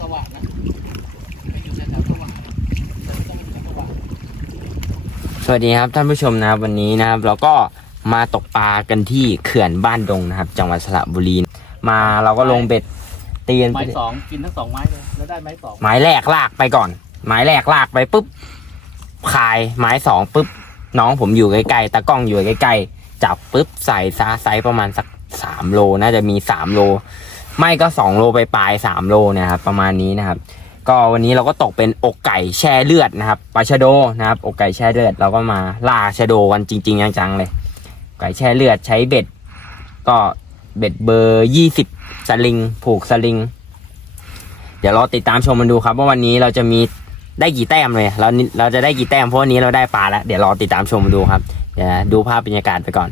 บางสว่างนะไม่อยู่แถวๆสว่างนะแต่ไม่ต้องมาอยู่สว่างสวัสดีครับท่านผู้ชมนะครับวันนี้นะครับ เราก็มาตกปลากันที่เขื่อนบ้านดงนะครับ จังหวัดสระบุรี มาเราก็ลงเบ็ดตีกันไม้ไปสองกินทั้งสองไม้เลยแล้วได้ไม้สองไม้แรกลากไปก่อน ไม้แรกลากไปปุ๊บคายไม้สองปุ๊บน้องผมอยู่ใกล้ๆตากล้องอยู่ใกล้ๆจับปุ๊บใส่ซาไซส์ประมาณสักสามโลน่าจะมีสามโล ไม่ก็สองโลไปปลายสามโลเนะครับประมาณนี้นะครับ ก็วันนี้เราก็ตกเป็นอกไก่แช่เลือดนะครับปลาชะโดนะครับ อกไก่แช่เลือดเราก็มาล่าชะโดกันจริง ๆ จังๆเลย ไก่แช่เลือดใช้เบ็ด ก็เบ็ดเบอร์ยี่สิบสลิง ผูกสลิง เดี๋ยวเราติดตามชมมันดูครับ ว่าวันนี้เราจะมีได้กี่แต้มเลยเราเราจะได้กี่แต้มเพราะวันนี้เราได้ปลาแล้วเดี๋ยวรอติดตามชมมันดูครับเดี๋ยวดูภาพบรรยากาศไปก่อน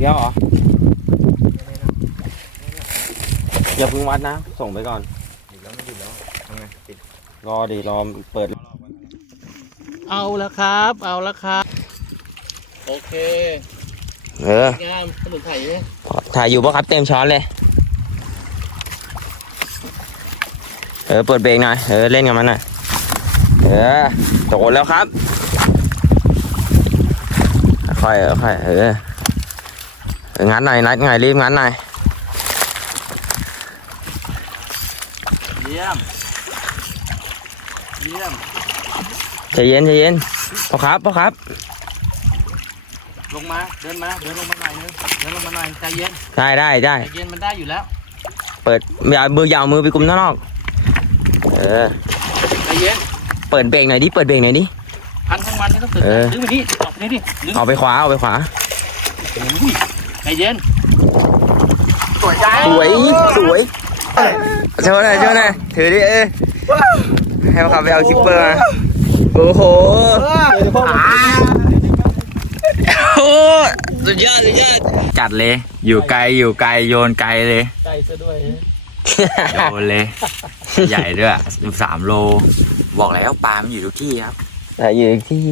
เอาเยอะเหรออย่าเพึ่งวัดนะ ส่งไปก่อนรอดิรอเปิด เอาแล้วครับ เอาแล้วครับ โอเคเออ งามสมุนไพรเนี่ยถ่ายอยู่ปะครับเต็มช้อนเลย เออ เปิดเบรกหน่อย เออ เล่นกับมันหน่อยเออโดนแล้วครับ ค่อยๆเออค่อยๆเออ เอองัดหน่อยนัดหน่อยรีบงัดหน่อยเยี่ยม เยี่ยมใจเย็นใจเย็นพ่อครับพ่อครับ ลงมา เดินมา เดินลงมาหน่อยนึงเดินลงมาหน่อยใจเย็น ได้ได้ได้ ใจเย็นมันได้อยู่แล้ว เปิดอย่ามืออยาวมือไปกุมด้านนอก เออ ใจเย็น เปิดเบรกหน่อยดิ เปิดเบรกหน่อยดิ พันทั้งวันไม่ต้องตื่นเออ ดึงไปนี่ออกไปนี่ดิดึงเอาไปขวาเอาไปขวาอุ้ยใจ เย็น สวยจังสวยสวยโชว์หน่อยโชว์หน่อยถือดิเออให้มาขับไปเอาคิปเปอร์มาโอ้โหโอ้สุดยอดสุดยอดจัดเลย อยู่ไกลอยู่ไกลโยนไกลเลยใจซะด้วยโยนเลย ใหญ่ด้วยสามโล บอกแล้วปลามันอยู่ทุกที่ครับแต่อยู่ทุกที่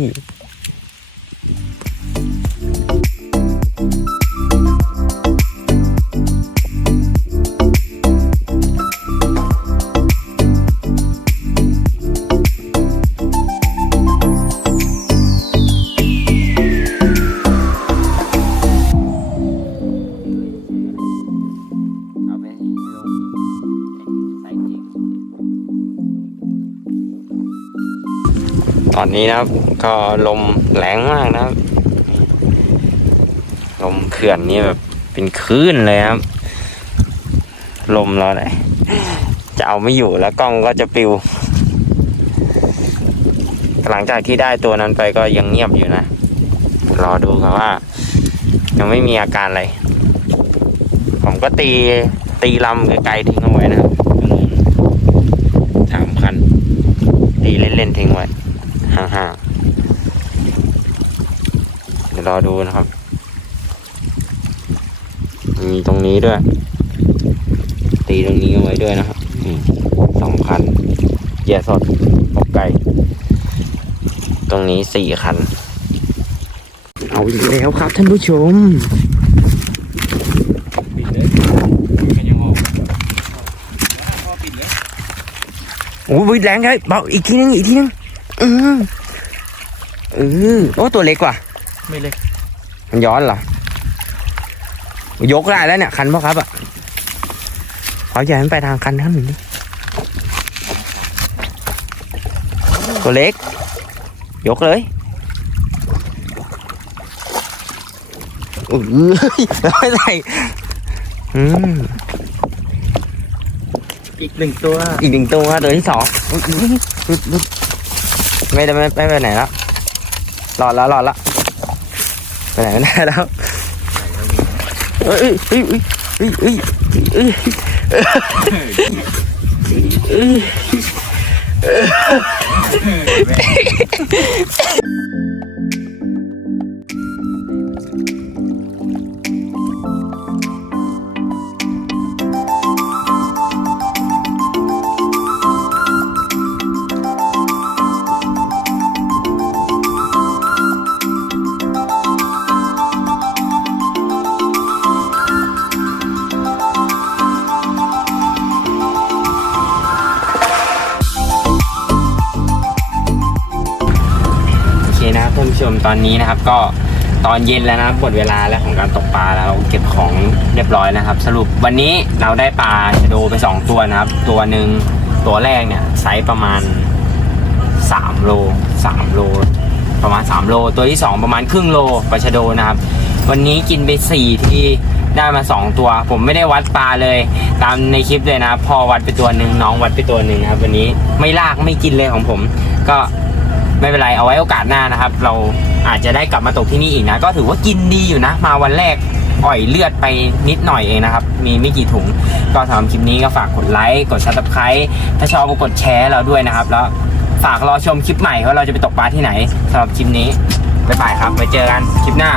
ตอนนี้นะครับ ก็ลมแรงมากนะครับ ลมเขื่อนนี่แบบเป็นคลื่นเลยครับ ลมเราเนี่ยจะเอาไม่อยู่แล้วกล้องก็จะปิว หลังจากที่ได้ตัวนั้นไปก็ยังเงียบอยู่นะ รอดูครับว่า ยังไม่มีอาการอะไร ผมก็ตีตีลำไกลๆทิ้งเอาไว้นะครับสามคัน ตีเล่นๆทิ้งไว้ ห่างๆเดี๋ยวรอดูนะครับ มีตรงนี้ด้วย ตีตรงนี้เอาไว้ด้วยนะครับอืมสองคันเหยียสดตกไก่ ตรงนี้สี่คัน เอาอีกแล้วครับท่านผู้ชมปิดเลยมันยังออกพอปิดเลยโอ้ยแรงเลยเบาอีกทีนึงอีกทีนึง อือเออโอ้ตัวเล็กว่ะไม่เล็ก มันย้อนเหรอ ยกได้แล้วเนี่ย คันพ่อครับอะขออย่าให้มันไปทางคันท่านหนึ่งดิตัวเล็ก ยกเลยอือแล้วไม่ใส่อืมโอเคอีกหนึ่งตัว อีกหนึ่งตัวตัวที่สองอุ๊ยอุ๊ยอุ๊ยอุ๊ย ไม่ได้ไม่ไม่ไปไหนแล้วหลอดแล้วหลอดแล้วไปไหนไม่ได้แล้วเอ้ยเอ้ยเอ้ยเอ้ยเอ้ยเอ้ย ท่านผู้ชมตอนนี้นะครับ ก็ตอนเย็นแล้วนะครับหมดเวลาแล้วของการตกปลาแล้วเราเก็บของเรียบร้อยนะครับ สรุปวันนี้เราได้ปลาชะโดไปสองตัวนะครับ ตัวหนึ่งตัวแรกเนี่ยไซส์ประมาณสามโลสามโล ประมาณ 3 โล ตัวที่ 2 ประมาณครึ่งโลปลาชะโดนะครับ วันนี้กินไป 4 ที่ได้มา 2 ตัว ผมไม่ได้วัดปลาเลย ตามในคลิปเลยนะพอวัดไปตัวหนึ่งน้องวัดไปตัวหนึ่งครับ วันนี้ไม่ลากไม่กินเลยของผม ก็ ไม่เป็นไรเอาไว้โอกาสหน้านะครับ เราอาจจะได้กลับมาตกที่นี่อีกนะ ก็ถือว่ากินดีอยู่นะ มาวันแรกอ่อยเลือดไปนิดหน่อยเองนะครับ มีไม่กี่ถุง ก็สำหรับคลิปนี้ก็ฝากกดไลค์ กดซับสไครต์ถ้าชอบก็กดแชร์เราด้วยนะครับ แล้วฝากรอชมคลิปใหม่ว่าเราจะไปตกปลาที่ไหนสำหรับคลิปนี้บ๊ายบายครับไว้เจอกันคลิปหน้า